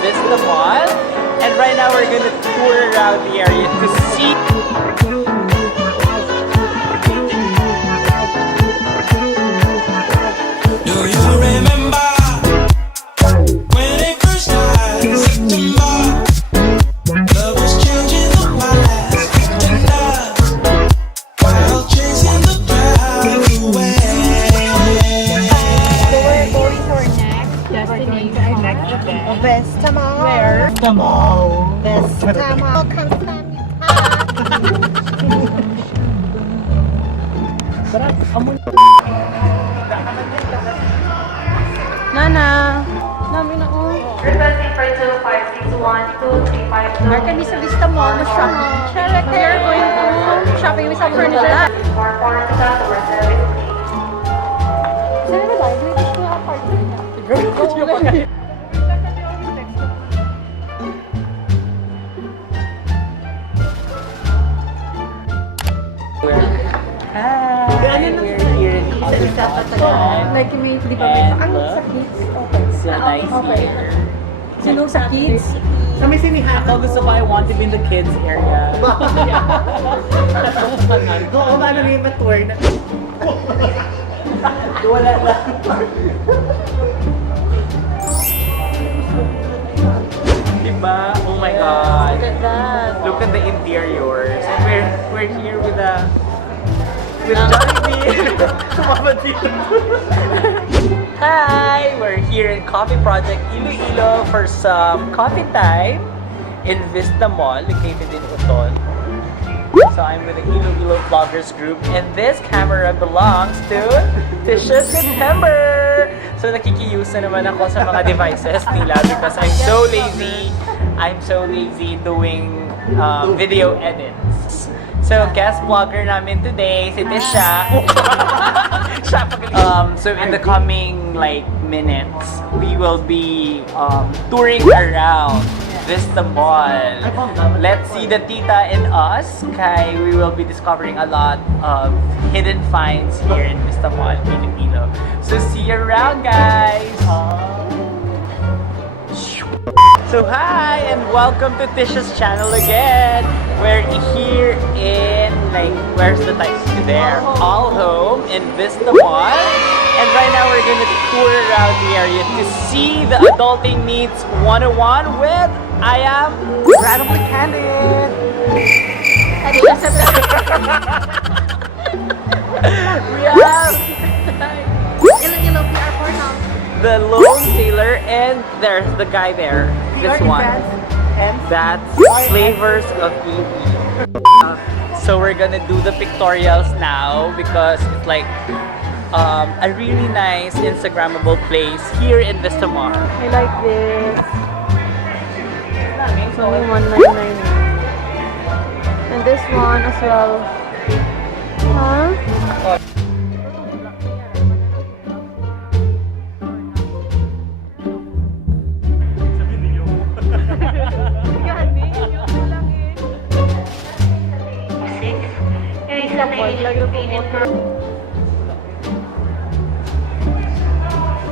Vista Mall. And right now we're gonna tour around the area to see. Do you remember when it first started? September, love was changing the past. While chasing the clouds away. So we're going to our next destination. Vista Mall. Where? Vista Mall. Vista Mall. Nana. Namin na oh. Requesting for 2561235. Where can we sa Vista Mall na shopping? Charlotte, we are going to shopping with some furniture. For foreign customer service, Saan ba tayo? Dito ko yung apartment niya. We're here in Like, may, di ba may ang sa kids? Okay. So nice Okay. here. Sino sa kids? Sa may sinihan. Ako gusto ko, I want to be in the kids area. Oo, ano na yung tour na. Wala na. Diba? Oh my God. Look at that. Look at the interiors. And we're here with Jollibee. Sumama dito. Hi! We're here in Coffee Project Iloilo for some coffee time in Vista Mall, located in Uton. So I'm with the Iloilo Vloggers group, and this camera belongs to Tisha September. So nakikiyuse na naman ako sa mga devices nila because I'm so lazy. I'm so lazy doing video edits. So guest vlogger namin today si Tisha. So in the coming like minutes, we will be touring around Vista Mall. Let's see the tita and us. Kay we will be discovering a lot of hidden finds here in Vista Mall, Iloilo. So see you around, guys. So hi and welcome to Tisha's channel again. We're here in like where's the type there? All Home in Vista Mall. And right now we're gonna tour around the area to see the Adulting Needs 101 with I am randomly candid. We have the Lone Sailor and there's the guy there. This one. That's Flavors of EE. So we're gonna do the pictorials now because it's like a really nice Instagrammable place here in Vista Mall. I like this. It's only 199. And this one as well. Huh? Lagi po mo.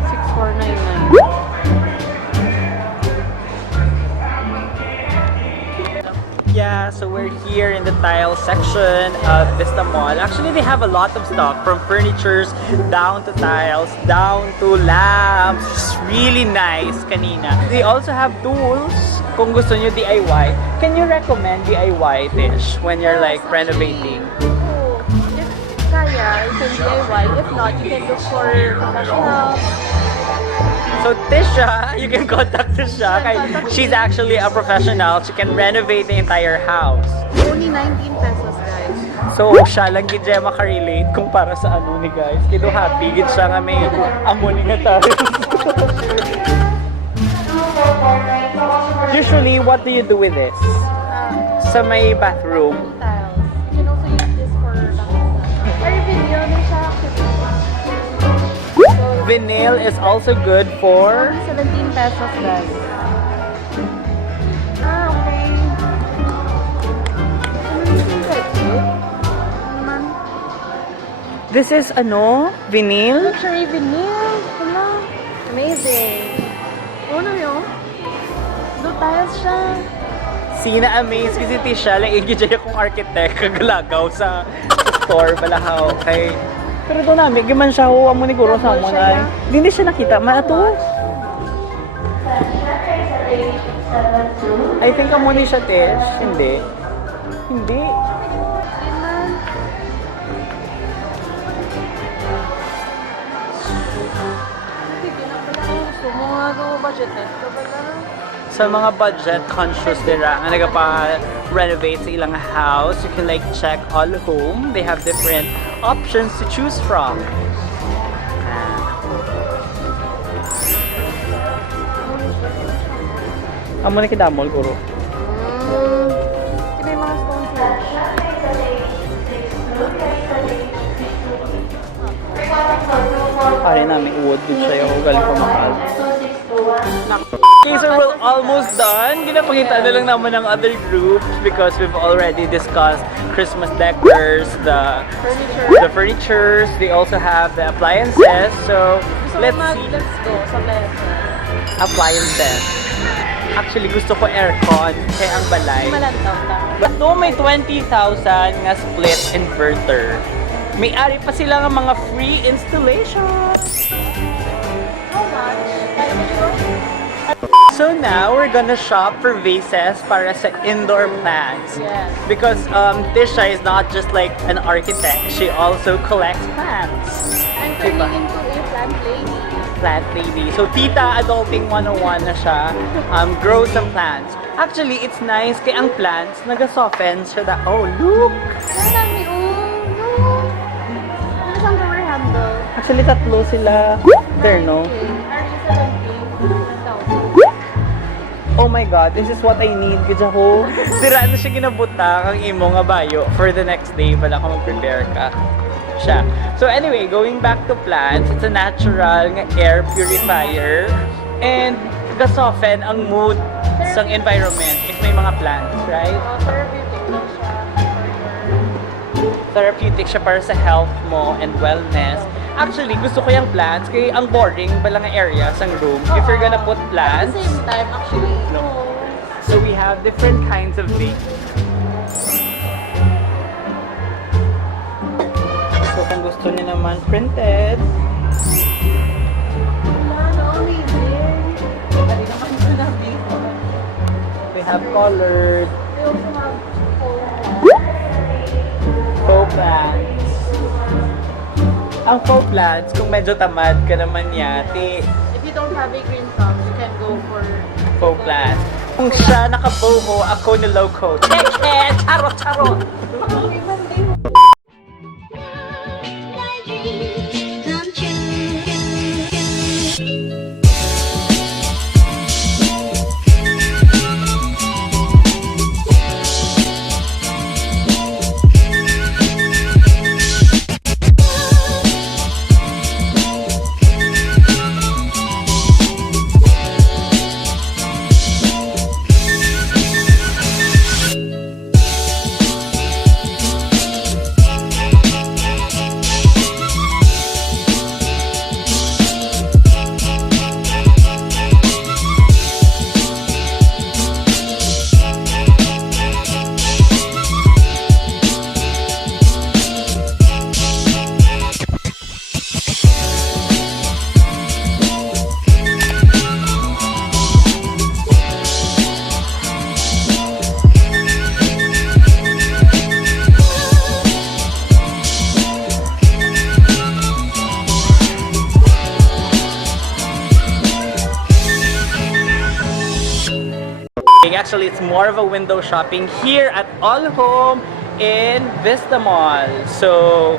6499. Yeah, so we're here in the tile section of Vista Mall. Actually, they have a lot of stock from furnitures down to tiles, down to lamps. It's really nice kanina. They also have tools kung gusto nyo DIY. Can you recommend DIY, Tish, when you're like renovating? If kaya, you can DIY. If not, you can look for professional. So Tisha, you can contact Tisha. She's actually a professional. She can renovate the entire house. Only 19 pesos, guys. So siya lang gid siya makarelate kung para sa ano ni guys. Kito happy gid siya nga may amon nga tayo. Usually, what do you do with this? Sa may bathroom? Tiles. You can also use this for vinyl na siya. Vinyl is also good for 17 pesos, guys. Okay. This is ano? Vinyl? Luxury vinyl. Hala. Amazing. Oh, no yun. tiles siya. Sina-amaze si Tisha, like, igidya akong architect, kagalagaw sa store, balahaw, kay... Pero doon namin, giman siya, huwa mo ni Guro sa mo na. Hindi siya nakita, maato. I think amo ni siya, Tish. Hindi. Hindi. Sa mga budget conscious nila nga nagapa-renovate sa ilang house, you can like check all home. They have different options to choose from. Amo na kidamol, Guro. May mga stones here. Pare namin wood dun siya yung galing pa mahal. Okay, so we're almost done. Ginapakita na lang naman ng other groups because we've already discussed Christmas decors, the furnitures. They also have the appliances. So let's see. Let's go sa Appliances. Actually, gusto ko aircon kaya ang balay. Malantaw ta. But no, may 20,000 nga split inverter. May-ari pa sila ng mga free installation. How much? 5 euro? So now, we're gonna shop for vases para sa indoor plants. Yes. Because Tisha is not just like an architect, she also collects plants. I'm Diba? turning into a plant lady. Plant lady. So Tita Adulting 101 na siya. Grow some plants. Actually, it's nice kaya ang plants, naga-soften siya da. Oh, look! Marami, no. Ano siyang drawer handle? Actually, tatlo sila. There, no? Oh my God, this is what I need. Kaya ko, sira na siya ginabuta kang imo nga bayo for the next day. Wala ka mag-prepare ka. Siya. So anyway, going back to plants, it's a natural nga air purifier and ga-soften ang mood sa environment if may mga plants, right? Therapeutic lang siya. Therapeutic siya para sa health mo and wellness. Actually, gusto ko yung plants kaya ang boring pala nga area sa room. If you're gonna put At plants, the same time, actually, No. so we have different kinds of vase. So kung gusto niyo naman printed, we have colored faux plants. Ang faux plants, kung medyo tamad ka naman yati, If you don't have a green thumb, you can go for faux plants. Kung siya nakaboho, ako niloko. Take it! Charot, charot! Actually, it's more of a window shopping here at All Home in Vista Mall. So,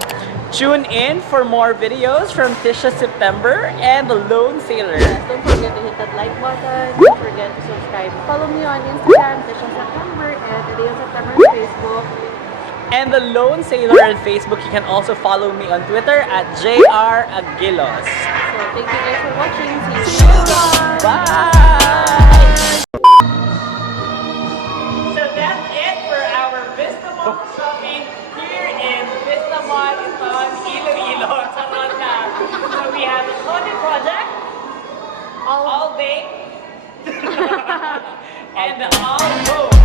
tune in for more videos from Tisha September and the Lone Sailor. Don't forget to hit that like button. Don't forget to subscribe. Follow me on Instagram, Tisha September, and Today on September on Facebook. And the Lone Sailor on Facebook. You can also follow me on Twitter at JR Aguilos. So, thank you guys for watching. See you guys. Bye! So that's it for our Vista Mall shopping here in Vista Mall in Iloilo. Charot na. So we have the coffee project all day. and all go.